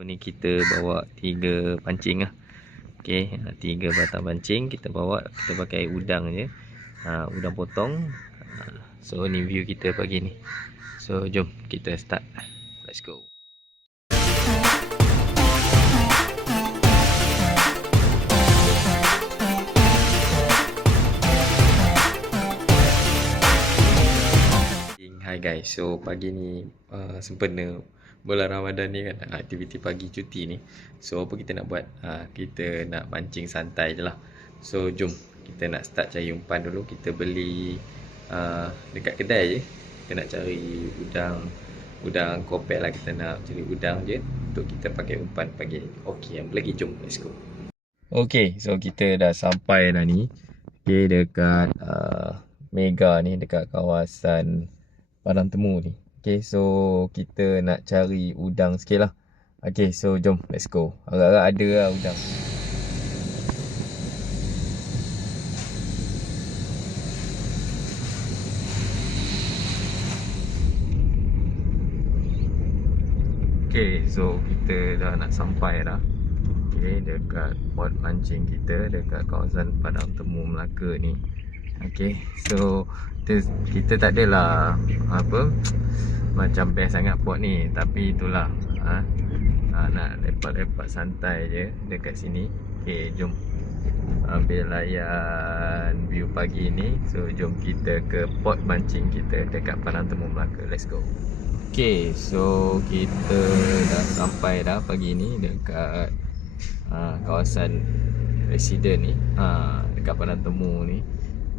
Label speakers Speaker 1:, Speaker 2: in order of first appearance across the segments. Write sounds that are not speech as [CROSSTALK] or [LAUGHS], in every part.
Speaker 1: So ni kita bawa tiga pancing lah. Okey, ha, tiga batang pancing kita bawa kita pakai udang je. Ha, udang potong. Ha, so ni view kita pagi ni. So jom kita start. Let's go. Hai guys, so pagi ni uh, sempena bulan Ramadan ni kan aktiviti pagi cuti ni. So apa kita nak buat? Uh, kita nak mancing santai je lah. So jom kita nak start cari umpan dulu. Kita beli uh, dekat kedai je. Kita nak cari udang udang kopek lah kita nak cari udang je untuk kita pakai umpan pagi ni. Yang lagi jom let's go. Okey, so kita dah sampai dah ni. Okay, dekat uh, Mega ni dekat kawasan padang temu ni. Okay, so kita nak cari udang sikit lah. Okay, so jom, let's go. Agak-agak ada lah udang. Okay, so kita dah nak sampai dah. Okay, dekat port mancing kita dekat kawasan padang temu Melaka ni. Okay, so kita, kita tak adalah apa macam best sangat pot ni tapi itulah ha, ha nak lepak-lepak santai je dekat sini. Okay, jom ambil layan view pagi ni. So jom kita ke pot mancing kita dekat Padang Temu Melaka. Let's go. Okay, so kita dah sampai dah pagi ni dekat ha, kawasan resident ni. Ha, dekat Padang Temu ni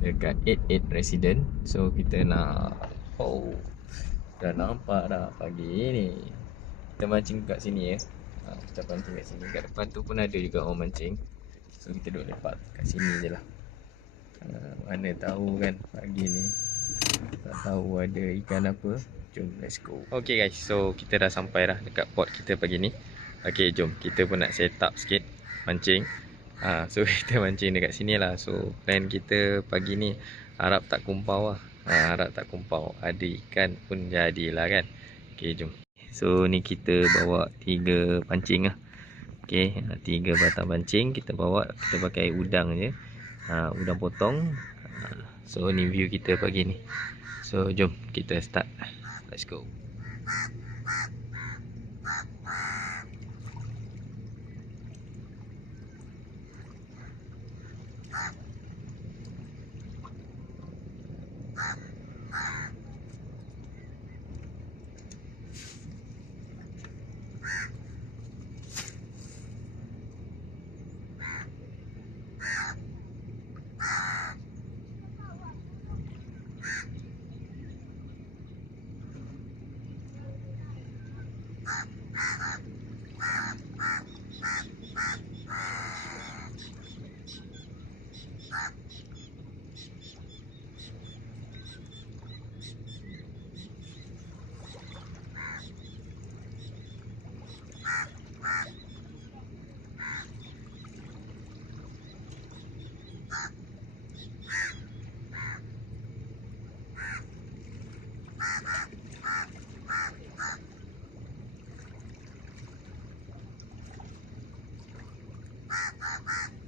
Speaker 1: dekat 88 resident. So kita nak oh dah nampak dah pagi ni. Kita mancing kat sini ya ha, kita mancing kat sini. Kat depan tu pun ada juga orang mancing. So kita duduk lepak kat sini je lah. Ha, mana tahu kan pagi ni. Tak tahu ada ikan apa. Jom let's go. Ok guys. So kita dah sampai dah dekat port kita pagi ni. Ok jom. Kita pun nak set up sikit mancing Ha, so [LAUGHS] kita mancing dekat sini lah. So plan kita pagi ni Harap tak kumpau lah. Ha, Harap tak kumpau. Ada ikan pun jadilah kan. Okay jom. So ni kita bawa tiga pancing lah. Okay ha, Tiga batang pancing Kita bawa. Kita pakai udang je. Ha, Udang potong. Ha, So ni view kita pagi ni. So jom kita start. Let's go Ah! Ha ha ha!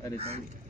Speaker 2: Ada tahu.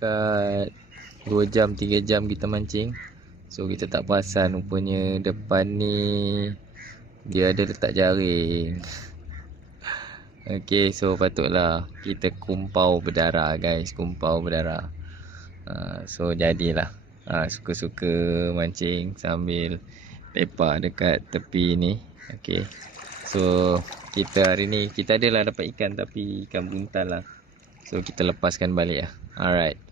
Speaker 1: Dekat 2 jam 3 jam kita mancing. So kita tak perasan rupanya depan ni dia ada letak jaring. Okay so patutlah kita kumpau berdarah guys, kumpau berdarah. Uh, so jadilah. Uh, suka-suka mancing sambil lepak dekat tepi ni. Okay. So kita hari ni kita adalah dapat ikan tapi ikan buntal lah. So kita lepaskan balik lah. Alright.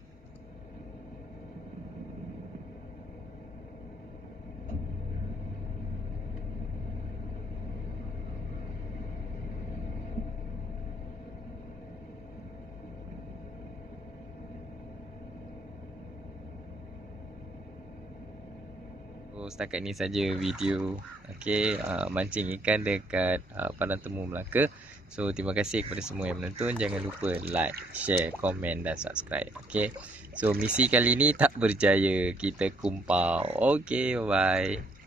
Speaker 1: So setakat ni saja video okay, uh, mancing ikan dekat uh, Padang Temu Melaka. So terima kasih kepada semua yang menonton. Jangan lupa like, share, komen dan subscribe. Okay. So misi kali ni tak berjaya. Kita kumpau. Bye bye.